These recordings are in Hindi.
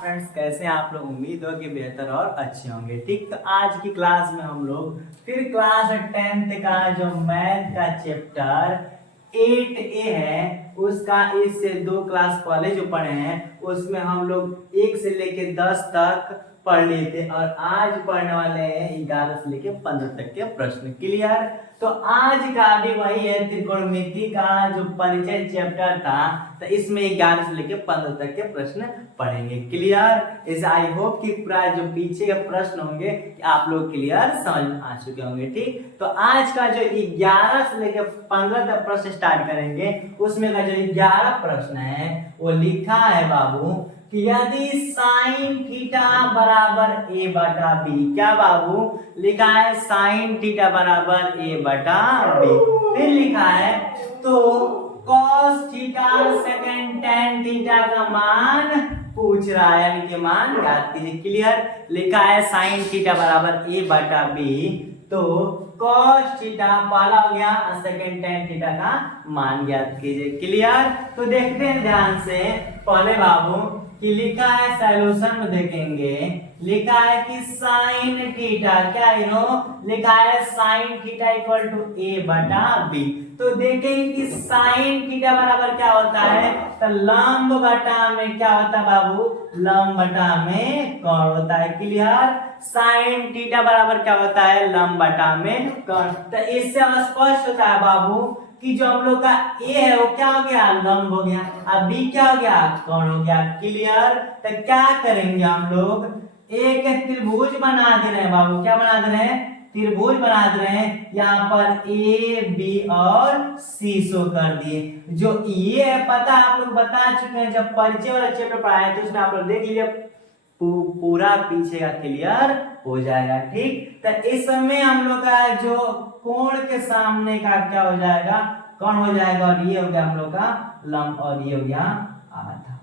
फ्रेंड्स, कैसे हैं आप लोग। उम्मीद हो कि बेहतर और अच्छे होंगे। ठीक, तो आज की क्लास में हम लोग फिर क्लास 10th का जो मैथ का चैप्टर 8A है उसका इससे 2 क्लास पहले जो पढ़े हैं उसमें हम लोग 1 से लेके 10 तक पढ़ लिए थे और आज पढ़ने वाले हैं 11 से लेके 15 तक के प्रश्न। क्लियर। तो आज का भी वही है, त्रिकोणमिति का जो परिचय चैप्टर था, तो इसमें 11 से लेके 15 तक के प्रश्न पढ़ेंगे। क्लियर। इस आई होप कि पूरा जो पीछे के प्रश्न होंगे आप लोग क्लियर समझ में आ चुके होंगे। ठीक, तो आज का जो 11 से लेके 15 तक प्रश्न स्टार्ट करेंगे उसमें का जो 11 प्रश्न है वो लिखा है बाबू कि यदि साइन थीटा बराबर a बटा b। क्या बाबू लिखा है? साइन थीटा बराबर a बटा b। फिर लिखा है तो cos theta second tan theta का मान पूछ रहा है, यानी कि मान याद कीजिए। क्लियर। लिखा है साइन थीटा बराबर a बटा b, तो cos थीटा पहला हो गया, सेकंड tan थीटा का मान ज्ञात कीजिए। क्लियर। तो देखते हैं ध्यान से। पहले बाबू कि लिखा है, सॉल्यूशन में देखेंगे, लिखा है कि साइन थीटा, क्या इनो लिखा है sine theta equal to a बटा b। तो देखेंगे कि साइन थीटा बराबर क्या होता है, तो लंब बटा में क्या होता है बाबू, लंब बटा में कोण होता है। क्लियर। साइन थीटा बराबर क्या होता है, लंब बटा में कोण। तो इससे स्पष्ट होता है बाबू कि जो हम लोग का ए है वो क्या हो गया, लंब हो गया, अब बी क्या हो गया, कोण हो गया। क्लियर। तो क्या करेंगे हम लोग, एक त्रिभुज बना दे रहे हैं बाबू। क्या बना दे रहे हैं, त्रिभुज बना दे रहे हैं। यहाँ पर ए बी और सी शो कर दिए। जो ये है पता आप लोग बता चुके हैं, जब परिचय वाला चैप्टर पढ़ाए थे उसमें आप लोग देख लीजिए, पूरा पीछे का क्लियर हो जाएगा। ठीक, तो इस समय हम लोग का जो कोण के सामने का क्या हो जाएगा, कोण हो जाएगा, और ये हो गया हम लोग का लंब, और ये हो गया आधा।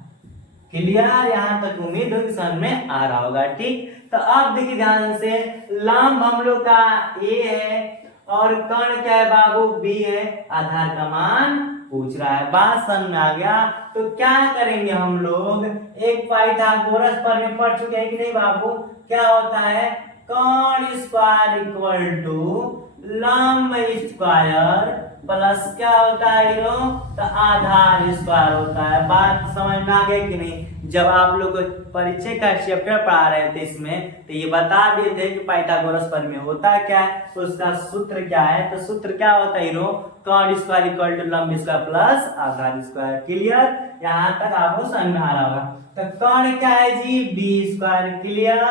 क्लियर। यहाँ तक उम्मीद हो कि समझ में आ रहा होगा। ठीक, तो अब देखिए ध्यान से, लंब हम लोग का ए है और कर्ण क्या है बाबू, बी है, आधार का मान पूछ रहा है। बात समझ में आ गया। तो क्या करेंगे हम लोग, एक पाइथागोरस पर में पढ़ चुके हैं कि नहीं बाबू, क्या होता है, कर्ण स्क्वायर इक्वल टू लंब स्क्वायर प्लस क्या होता है हीरो, तो आधार स्क्वायर होता है। बात समझ में आ गई कि नहीं। जब आप लोग परिचय का चैप्टर पढ़ा रहे थे इसमें, तो ये बता दिए थे कि पाइथागोरस प्रमेय होता क्या है, तो उसका सूत्र क्या है। तो सूत्र क्या होता है हीरो, कर्ण स्क्वायर इक्वल टू लंब स्क्वायर प्लस आधार स्क्वायर। क्लियर। यहाँ तक आपको समझ में आ रहा होगा। तो कर्ण क्या है जी, B square. Clear.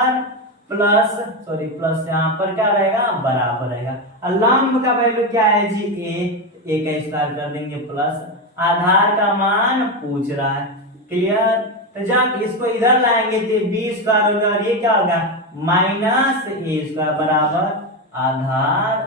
Plus plus यहाँ पर क्या रहेगा, बराबर रहेगा। लंब का वैल्यू क्या है जी, ए का स्क्वायर कर देंगे प्लस आधार का मान पूछ रहा है। क्लियर। तो जब इसको इधर लाएंगे तो बी स्क्वायर होगा और ये क्या होगा, माइनस ए स्क्वायर बराबर आधार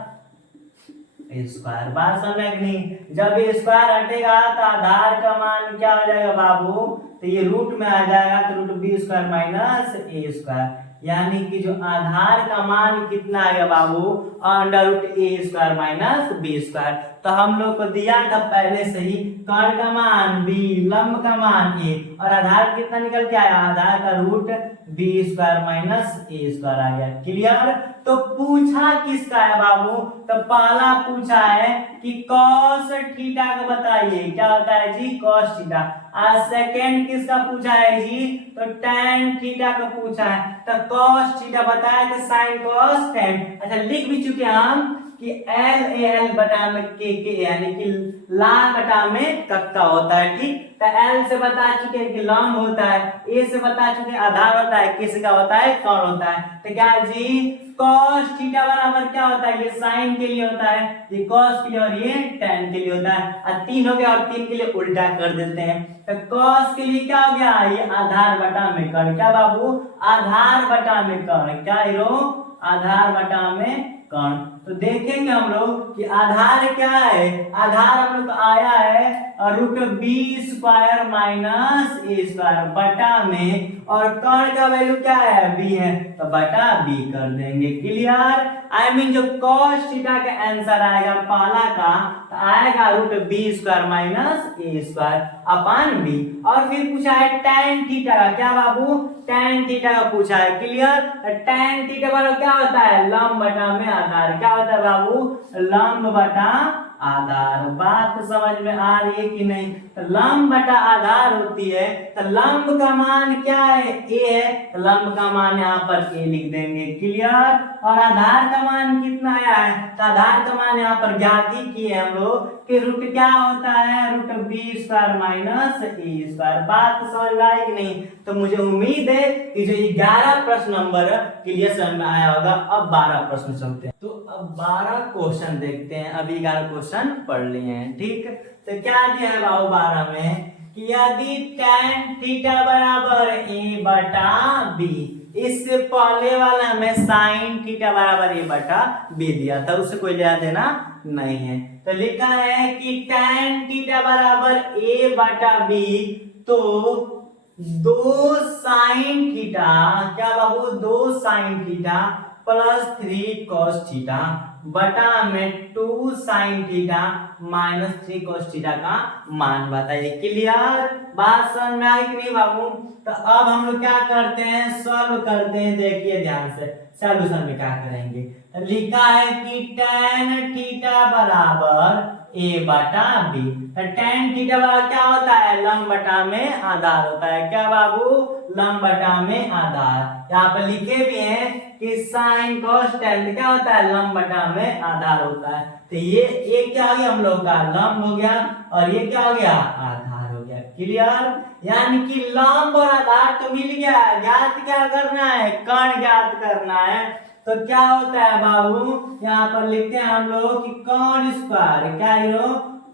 स्क्वायर। बात समझ में नहीं। जब ये स्क्वायर हटेगा तो आधार का मान क्या हो जाएगा बाबू, तो ये रूट में आ जाएगा, तो रूट बी स्क्वायर माइनस ए स्क्वायर, यानी कि जो आधार का मान कितना आएगा बाबू, अंडर रूट ए स्क्वायर माइनस बी स्क्वायर। तो हम लोग को दिया था पहले से ही, कर्ण का मान बी, लंब का मान ए, और आधार कितना निकल के आया, आधार का रूट बी स्क्वायर माइनस ए स्क्वायर आ गया। क्लियर। तो पूछा किसका है बाबू, तो पहला पूछा है कि cos थीटा का बताइए, क्या होता है जी, cos थीटा। आज सेकंड किसका पूछा है जी, तो tan थीटा का पूछा है। तो cos थीटा बताया तो sin cos tan। अच्छा, लिख भी चुके हम कि L बटा में के यानी कि लाल बटा में कक्का होता है। ठीक, तो L से बता चुके हैं कि लंब होता है, A से बता चुके हैं आधार होता है, किसका होता है, कोण होता है। तो क्या जी, cos थीटा बराबर क्या होता है, ये sin के लिए होता है, ये cos के लिए और ये tan के लिए होता है। और 3 हो गया और 3 के लिए उल्टा कर देते हैं। तो cos के लिए क्या हो गया, ये आधार बटा में कोण। क्या बाबू, आधार बटा में कोण। क्या हीरो, आधार बटा में कोण। तो देखेंगे हम लोग कि आधार क्या है, आधार हम लोग आया है रूट बी स्क्वायर माइनस ए स्क्वायर बटा में, और कर्ण का वैल्यू क्या है, बी है, तो बटा बी कर देंगे। क्लियर? आई मीन जो cos थीटा का आंसर आएगा पहला का, तो आएगा रूट बी स्क्वायर माइनस ए स्क्वायर अपॉन बी। और फिर पूछा है tan थीटा का, क्या बाबू, tan थीटा का पूछा है। क्लियर? tan थीटा वाला क्या होता है, लंब बटा में आधार। क्या होता है बाबू, लंब बटा आधार। बात समझ में आ रही है कि नहीं? तो लंब बटा आधार होती है, तो लंब का मान क्या है, ए है, तो लंब का मान यहाँ पर ए लिख देंगे। क्लियर? और आधार का मान कितना आया है, तो आधार का मान यहाँ पर ज्ञात ही किए हम लोग कि रूट क्या होता है, रूट बी स्क्वायर माइनस ए स्क्वायर। बात समझ में आई कि नहीं? तो मुझे उम्मीद है कि जो 11 प्रश्न नंबर क्लियर समझ में आया होगा। अब 12 प्रश्न चलते हैं। तो अब 12 क्वेश्चन देखते हैं। अभी 11 क्वेश्चन पढ़ लिए हैं, ठीक। तो क्या दिया है बाबू 12 में कि यदि tan थीटा बराबर a बटा b, इससे पहले वाला में sin थीटा बराबर a बटा b दिया था, उससे कोई लेना देना नहीं है। तो लिखा है कि tan थीटा बराबर a बटा b, तो 2 sin थीटा, क्या बाबू, 2 sin theta plus 3 cos theta बटा में 2 sin theta minus 3 cos theta का मान बताइए। क्लियर? बात समझ में आई कि नहीं बाबू? तो अब हम लोग क्या करते हैं, सॉल्व करते हैं। देखिए ध्यान से सॉल्यूशन में क्या करेंगे। तो लिखा है कि tan थीटा बराबर a बटा b। तो tan थीटा बराबर क्या होता है, लंब बटा में आधार होता है। क्या बाबू, लंब बटा में आधार। यहाँ पर लिखे भी हैं कि sin cos tan क्या होता है, लंब बटा में आधार होता है। तो ये क्या हो गया हम लोग का, लंब हो गया, और ये क्या हो गया, आधार हो गया। क्लियर? यानी कि लंब और आधार तो मिल गया। ज्ञात क्या करना है, कर्ण ज्ञात करना है। तो क्या होता है बाबू, यहाँ पर लिखते हैं हम लोग कि कर्ण स्क्वायर, क्या है,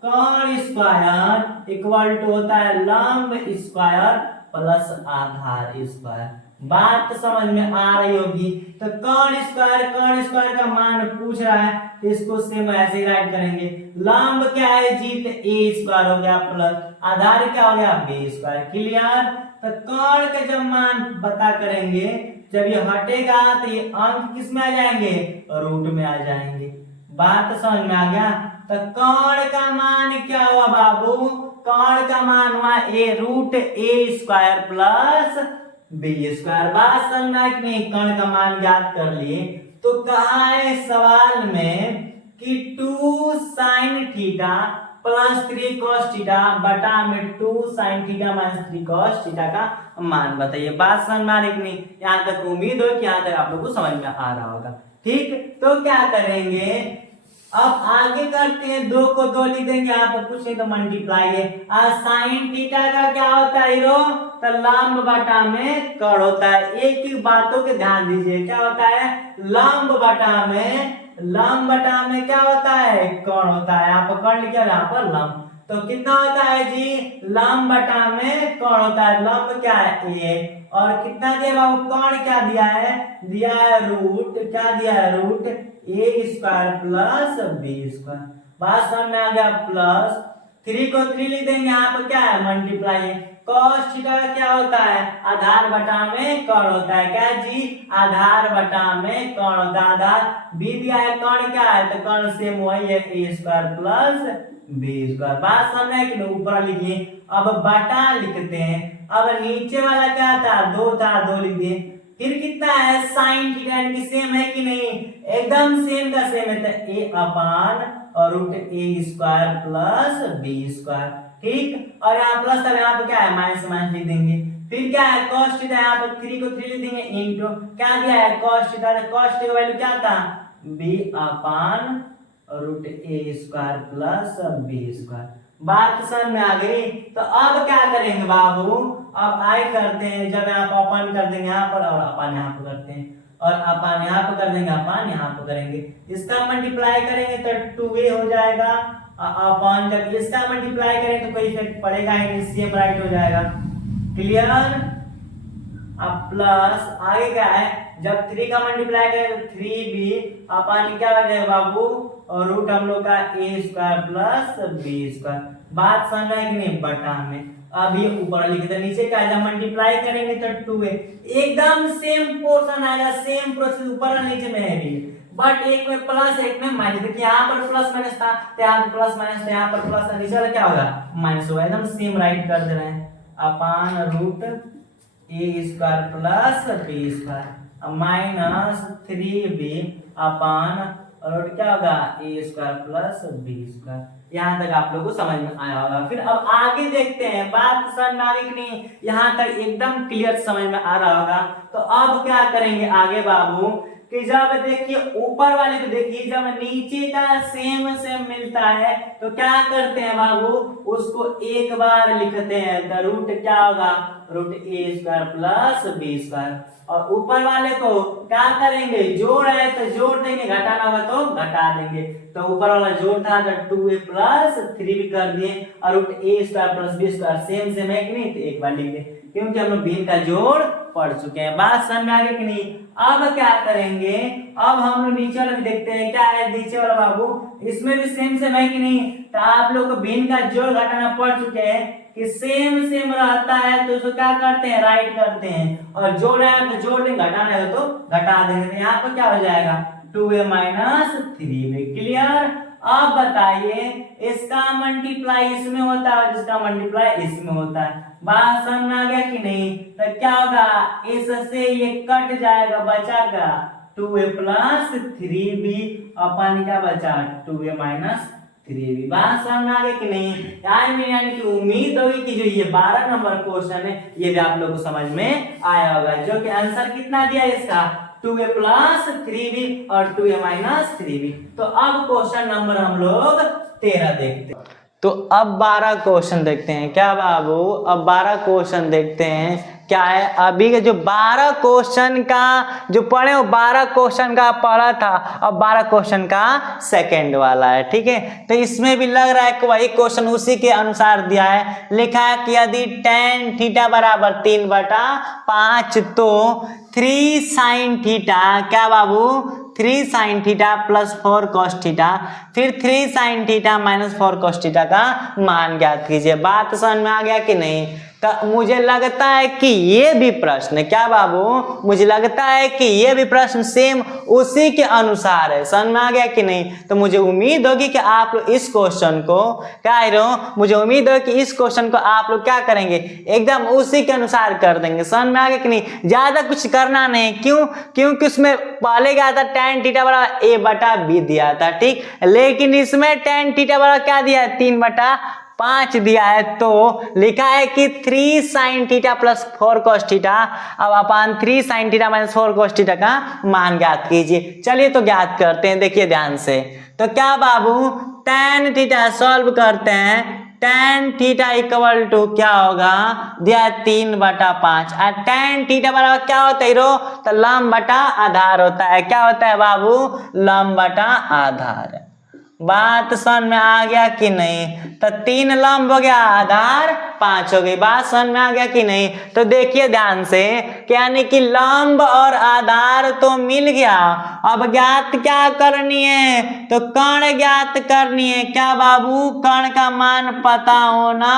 कर्ण स्क्वायर इक्वल टू होता है लंब स्क्वायर प्लस आधार स्क्वायर। बात समझ में आ रही होगी। तो कर्ण स्क्वायर का मान पूछ रहा है, तो इसको सेम ऐसे ही राइट करेंगे। लंब क्या है जी, तो ए स्क्वायर हो गया प्लस आधार क्या हो गया, बी स्क्वायर। क्लियर? तो कर्ण के जब मान पता करेंगे, जब ये हटेगा तो ये अंक किस में आ जाएंगे, रूट में आ जाएंगे। बात समझ में आ गया? तो कर्ण का मान क्या हुआ बाबू, कर्ण का मान हुआ ए रूट ए स्क्वायर प्लस बी स्क्वायर। बात समझ में आई कि नहीं? कर्ण का मान ज्ञात कर लिए। तो कहा है सवाल में कि 2 sin theta plus 3 cos theta बटा में 2 sin theta minus 3 cos theta का मान बताइए। बात समझ में आ रही कि नहीं? यहाँ तक उम्मीद हो कि यहाँ तक आप लोग को समझ में आ रहा होगा। ठीक, तो क्या करेंगे, अब आगे करते हैं। 2 को 2 लिख देंगे, यहाँ पर पूछे तो मल्टीप्लाई है। साइन थीटा का क्या होता है हीरो, तो लंब बटा में कर्ण होता है। एक एक बातों के ध्यान दीजिए, क्या होता है, लंब बटा में क्या होता है, कर्ण होता है। यहाँ पर कर्ण लिखा है, यहाँ पर लंब। तो कितना होता है जी, लंब बटा में कर्ण होता है। लंब क्या है, ए, और कितना दिया बाबू, कर्ण क्या दिया है, दिया है रूट, क्या दिया है, रूट ए स्क्वायर प्लस बी स्क्वायर। बात समझ में आ गया। प्लस 3 को 3 लिख देंगे, यहाँ पर क्या है, मल्टीप्लाई है। cos थीटा क्या होता है, आधार बटा में कर्ण होता है। क्या जी, आधार बटा में कर्ण होता है। आधार बी दिया है, कर्ण क्या है, तो कर्ण सेम वही है, ए स्क्वायर प्लस बी स्क्वायर। बात समझ में कि ऊपर लिखिए। अब बटा लिखते हैं। अब नीचे वाला क्या था, 2 था, 2 लिख दिए। फिर कितना है, साइन थीटा की सेम है कि नहीं, एकदम सेम का सेम है। तो ए अपान और रूट ए स्क्वायर प्लस बी स्क्वायर। ठीक, और यहाँ प्लस था, यहाँ पे क्या है, माइनस माइनस लिख देंगे। फिर क्या है, cos थीटा, यहाँ पर 3 को 3 लिख देंगे, इनटू क्या दिया है, cos थीटा। cos थीटा का वैल्यू क्या था, बी अपान रूट ए स्क्वायर प्लस बी स्क्वायर। बात समझ में आ गई। तो अब क्या करेंगे बाबू, अब आई करते हैं, जब यहाँ पर अपन कर देंगे यहाँ पर, और अपन यहाँ पर करते हैं, और अपन यहाँ पर कर देंगे, अपन यहाँ पर करेंगे। इसका मल्टीप्लाई करेंगे तो 2a हो जाएगा, अपन जब इसका मल्टीप्लाई करेंगे तो कोई इफेक्ट पड़ेगा ही नहीं, सेम राइट हो जाएगा। क्लियर? अब प्लस आगे क्या है, जब 3 का मल्टीप्लाई करें तो 3b अपन क्या हो जाएगा बाबू, और रूट हम लोग का ए स्क्वायर प्लस बी स्क्वायर। बात समझ में कि नहीं, बटा में। अब ये ऊपर लिखे थे, नीचे क्या जब मल्टीप्लाई करेंगे तो 2a, एकदम सेम पोर्शन आएगा, सेम प्रोसेस ऊपर और नीचे में है भी, बट एक में प्लस एक में माइनस। देखिए यहाँ पर प्लस माइनस था तो यहाँ पर प्लस माइनस था, यहाँ पर प्लस था, नीचे वाला क्या होगा माइनस होगा, एकदम सेम राइट कर दे रहे हैं। अपान रूट ए square plus B square minus 3b अपान रूट क्या होगा ए स्क्वायर प्लस बी स्क्वायर। यहाँ तक आप लोगों को समझ में आया होगा। फिर अब आगे देखते हैं, बात समझ में आ गई कि नहीं, यहाँ तक एकदम क्लियर समझ में आ रहा होगा। तो अब क्या करेंगे आगे बाबू कि जब देखिए ऊपर वाले को देखिए, जब नीचे का सेम सेम मिलता है तो क्या करते हैं बाबू, उसको एक बार लिखते हैं, तो रूट क्या होगा रूट ए स्क्वायर प्लस बी स्क्वायर। और ऊपर वाले को क्या करेंगे, जोड़ है तो जोड़ देंगे, घटाना होगा तो घटा देंगे। तो ऊपर वाला जोड़ था तो 2a प्लस 3b कर दिए, और रूट ए square plus B square same same है कि नहीं, तो एक बार लिख दे, क्योंकि हम लोग भिन्न का जोड़ पढ़ चुके हैं। बात समझ में आ गई कि नहीं। अब क्या करेंगे, अब हम लोग नीचे वाला भी देखते हैं, क्या है नीचे वाला बाबू, इसमें भी सेम सेम है कि नहीं। तो आप लोग को भिन्न का जोड़ घटाना पढ़ चुके हैं कि सेम सेम रहता है तो उसको क्या करते हैं राइट करते हैं, और जोड़ है तो जोड़ देंगे, घटाना है तो घटा देंगे। तो यहाँ पर क्या हो जाएगा 2a माइनस 3b। क्लियर। अब बताइए इसका मल्टीप्लाई इसमें होता है, जिसका मल्टीप्लाई इसमें होता है। बात समझ में आ गया कि नहीं। तो क्या होगा, इससे ये कट जाएगा, बचा क्या 2a प्लस 3b अपन क्या बचा 2a माइनस 3b। बात समझ में आ गई कि नहीं। यानी कि उम्मीद होगी कि जो ये 12 नंबर क्वेश्चन है ये भी आप लोग को समझ में आया होगा, जो कि आंसर कितना दिया इसका 2a प्लस 3b और 2a माइनस 3b। तो अब क्वेश्चन नंबर हम लोग 13 देखते हैं। तो अब 12 क्वेश्चन देखते हैं। क्या बाबू, अब 12 क्वेश्चन देखते हैं क्या है। अभी के जो 12 क्वेश्चन का जो पढ़े वो 12 क्वेश्चन का पढ़ा था, अब 12 क्वेश्चन का सेकंड वाला है। ठीक है, तो इसमें भी लग रहा है कि वही क्वेश्चन उसी के अनुसार दिया है। लिखा है कि यदि tan थीटा बराबर 3/5 तो 3 sin थीटा, क्या बाबू 3 sin theta plus 4 cos theta, फिर 3 sin theta minus 4 cos theta का मान ज्ञात कीजिए। बात समझ में आ गया कि नहीं। तो मुझे लगता है कि ये भी प्रश्न, क्या बाबू, मुझे लगता है कि ये भी प्रश्न सेम उसी के अनुसार है। समझ में आ गया कि नहीं। तो मुझे उम्मीद होगी कि आप लोग इस क्वेश्चन को क्या कह रहे हो, मुझे उम्मीद है कि इस क्वेश्चन को आप लोग क्या करेंगे, एकदम उसी के अनुसार कर देंगे। समझ में आ गया कि नहीं। ज्यादा कुछ करना नहीं, क्यों, क्योंकि उसमें पहले क्या था tan थीटा बराबर a/b दिया था। ठीक, लेकिन इसमें tan थीटा बराबर क्या दिया है 3/5 दिया है। तो लिखा है कि 3 sin theta plus 4 cos theta, अब अपान 3 sin theta minus 4 cos theta का मान ज्ञात कीजिए। चलिए तो ज्ञात करते हैं, देखिए ध्यान से। तो क्या बाबू tan थीटा सॉल्व करते हैं, tan थीटा इक्वल टू क्या होगा, दिया 3/5। और tan थीटा बराबर क्या होता है हीरो, तो लंब बटा आधार होता है। क्या होता है बाबू, लंब बटा आधार। बात समझ में आ गया कि नहीं। तो 3 लंब हो गया, आधार 5 हो गई। बात समझ में आ गया कि नहीं। तो देखिए ध्यान से, यानी कि लंब और आधार तो मिल गया। अब ज्ञात क्या करनी है, तो कर्ण ज्ञात करनी है। क्या बाबू, कर्ण का मान पता होना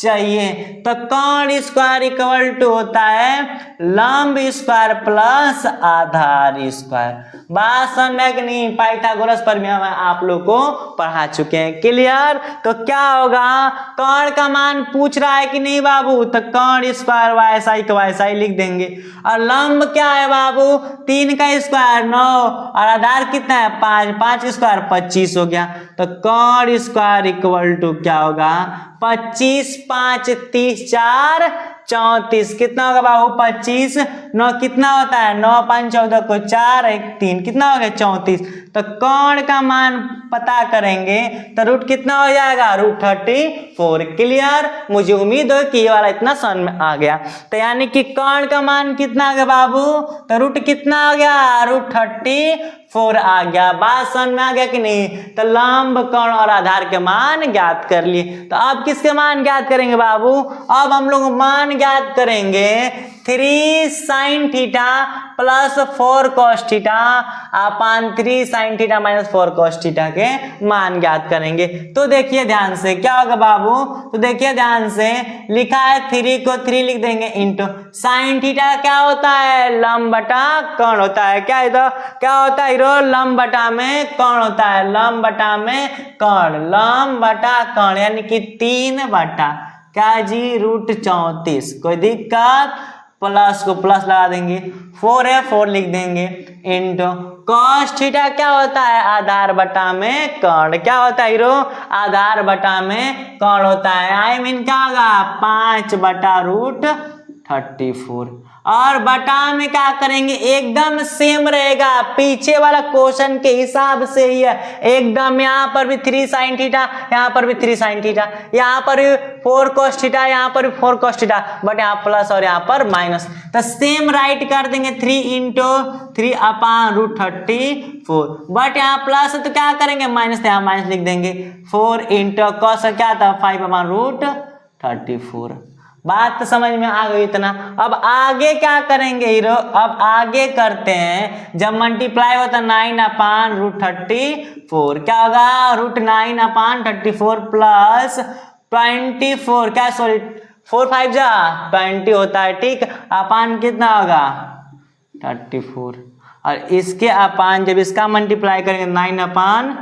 चाहिए। तो कर्ण स्क्वायर इक्वल टू होता है लंब स्क्वायर प्लस आधार स्क्वायर। बात समझ में कि नहीं। पाइथागोरस प्रमेय में आप लोग को पढ़ा चुके हैं। क्लियर। तो क्या होगा, कर्ण का मान पूछ रहा है कि नहीं बाबू, तो कर्ण स्क्वायर वाई को वाई लिख देंगे। और लंब क्या है बाबू, 3 का स्क्वायर 9 और आधार कितना है 5, 5 स्क्वायर 25 हो गया। तो कर्ण स्क्वायर इक्वल टू क्या होगा 25 5 30 4 34। कितना होगा बाबू 25, 9 कितना होता है 9 5 14 को 4 1 3, कितना हो गया 34। तो कर्ण का मान पता करेंगे तो रूट कितना हो जाएगा रूट 34। क्लियर। मुझे उम्मीद है कि ये वाला इतना समझ में आ गया। तो यानी कि कर्ण का मान कितना आ गया बाबू, तो रूट कितना आ गया रूट 34 आ गया। बात समझ में आ गया कि नहीं। तो लंब कर्ण और आधार के मान ज्ञात कर लिए। तो अब किसके मान ज्ञात करेंगे बाबू, अब हम लोग मान ज्ञात करेंगे 3 sin theta plus 4 cos theta upon 3 sin theta minus 4 cos theta के मान ज्ञात करेंगे। तो देखिए ध्यान से क्या होगा बाबू, तो देखिए ध्यान से लिखा है 3 को 3 लिख देंगे इंटू साइन थीटा क्या होता है, लंब बटा कर्ण होता है। क्या इधर क्या होता है हीरो, लंब बटा में कर्ण होता है, लंब बटा में कर्ण, लंब बटा कर्ण यानी कि 3 बटा क्या जी रूट 34। कोई दिक्कत, प्लस को प्लस लगा देंगे, 4 है 4 लिख देंगे इंटू कॉस थीटा क्या होता है, आधार बटा में कर्ण। क्या होता है हीरो, आधार बटा में कर्ण होता है। आई मीन क्या होगा 5 बटा रूट 34 और बटा में क्या करेंगे एकदम सेम रहेगा, पीछे वाला क्वेश्चन के हिसाब से ही है एकदम। यहाँ पर भी 3 sin थीटा, यहाँ पर भी 3 sin थीटा, यहाँ पर भी 4 cos थीटा, यहाँ पर भी 4 cos थीटा, बट यहाँ प्लस और यहाँ पर माइनस, तो सेम राइट कर देंगे 3 इंटू 3 अपान रूट 34। बट यहाँ प्लस है तो क्या करेंगे माइनस, यहाँ माइनस लिख देंगे 4 इंटू कॉस क्या था 5 अपान रूट 34। बात तो समझ में आ गई इतना। अब आगे क्या करेंगे हीरो, अब आगे करते हैं जब मल्टीप्लाई होता 9 अपान रूट 34 क्या होगा रूट 9 अपान 34 प्लस 24 क्या सॉरी 4 5 जा 20 होता है ठीक, अपान कितना होगा 34 और इसके अपान जब इसका मल्टीप्लाई करेंगे 9 अपान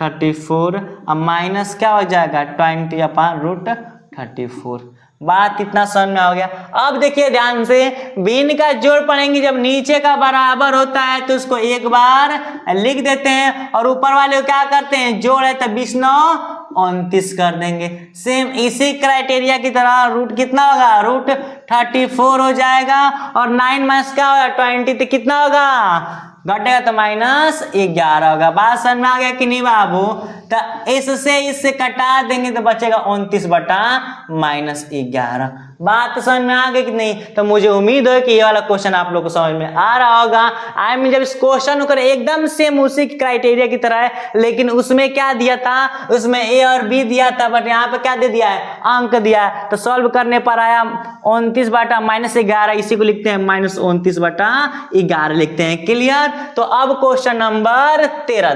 34 अब माइनस क्या हो जाएगा 20 अपान रूट 34। बात इतना समझ में हो गया। अब देखिए ध्यान से भिन्न का जोड़ पढ़ेंगे, जब नीचे का बराबर होता है तो उसको एक बार लिख देते हैं और ऊपर वाले को क्या करते हैं जोड़ है तो 20 9 29 कर देंगे। सेम इसी क्राइटेरिया की तरह रूट कितना होगा रूट 34 हो जाएगा और 9 माइनस क्या होगा 20 तो कितना होगा घटेगा तो माइनस 11 होगा। बात समझ में आ गया कि नहीं बाबू, तो इससे कटा देंगे तो बचेगा 29 बटा माइनस 11। बात समझ में आ गई कि नहीं, तो मुझे उम्मीद है कि ये वाला क्वेश्चन आप लोग को समझ में आ रहा होगा। आई मीन जब इस क्वेश्चन को एकदम सेम उसी क्राइटेरिया की तरह है, लेकिन उसमें क्या दिया था, उसमें ए और बी दिया था, बट यहाँ पे क्या दे दिया है अंक दिया है, तो सॉल्व करने पर आया 29 बटा माइनस 11, इसी को लिखते हैं माइनस 29 बटा 11 लिखते हैं। क्लियर। तो अब क्वेश्चन नंबर 13